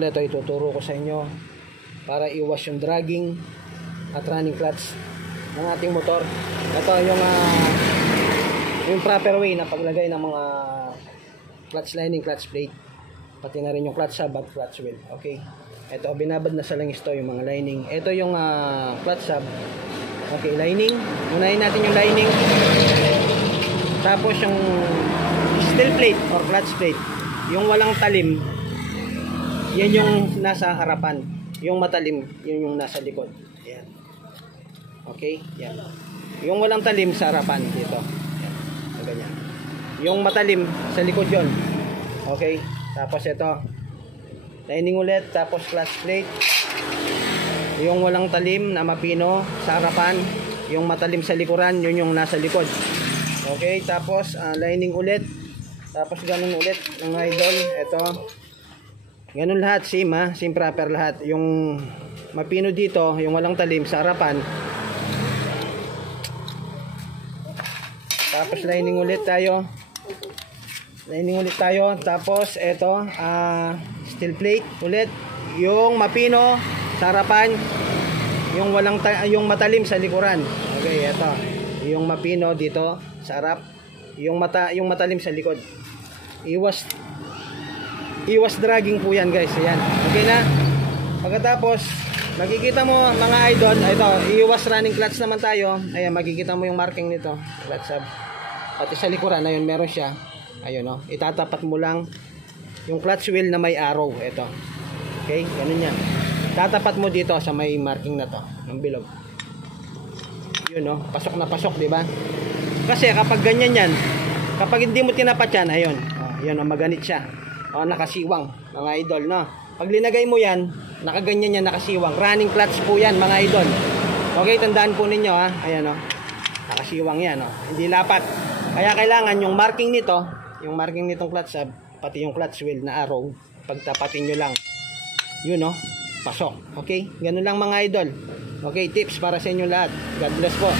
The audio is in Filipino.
Ito ituturo ko sa inyo para iwas yung dragging at running clutch ng ating motor. Ito yung proper way na paglagay ng mga clutch lining, clutch plate, pati na rin yung clutch hub at clutch wheel. Okay, ito binabad na sa langis to yung mga lining. Ito yung clutch hub. Okay, lining, unahin natin yung lining, tapos yung steel plate or clutch plate, yung walang talim, yan yung nasa harapan. Yung matalim, yun yung nasa likod. Yan. Okay, yan. Yung walang talim sa harapan dito. Yan. Ganyan. Yung matalim sa likod yon. Okay, tapos ito lining ulit, tapos clutch plate. Yung walang talim na mapino sa harapan, yung matalim sa likuran, yun yung nasa likod. Okay, tapos lining ulit, tapos ganun ulit ng idol. Ito ganun lahat, same proper lahat. Yung mapino dito, yung walang talim sa harapan, tapos lining ulit tayo, tapos ito steel plate ulit, yung mapino sa harapan, yung yung matalim sa likuran. Okay, ito yung mapino dito sa harap, yung matalim sa likod. Iwas dragging po yan, guys. Ayan. Okay na. Pagkatapos makikita mo mga idol, ito iwas running clutch naman tayo. Ayan, makikita mo yung marking nito, clutch hub. Pati sa likuran, ayun, meron siya. Ayun, oh. Itatapat mo lang yung clutch wheel na may arrow. Ito. Okay, ganun yan. Tatapat mo dito sa may marking na to, ng bilog. Yun, oh. Pasok na pasok, di ba? Kasi kapag ganyan yan, kapag hindi mo tinapat yan, ayun. Oh, yun, oh, maganit siya. Oh, nakasiwang, mga idol, no? Pag linagay mo yan, nakaganyan yan, nakasiwang. Running clutch po yan, mga idol. Okay, tandaan po ninyo, ha? Ayan, oh. Nakasiwang yan, oh. Hindi lapat. Kaya kailangan yung marking nito, yung marking nitong clutch hub, pati yung clutch wheel na arrow, pagtapatin nyo lang. Yun, oh. Pasok. Okay? Ganun lang, mga idol. Okay, tips para sa inyo lahat. God bless po.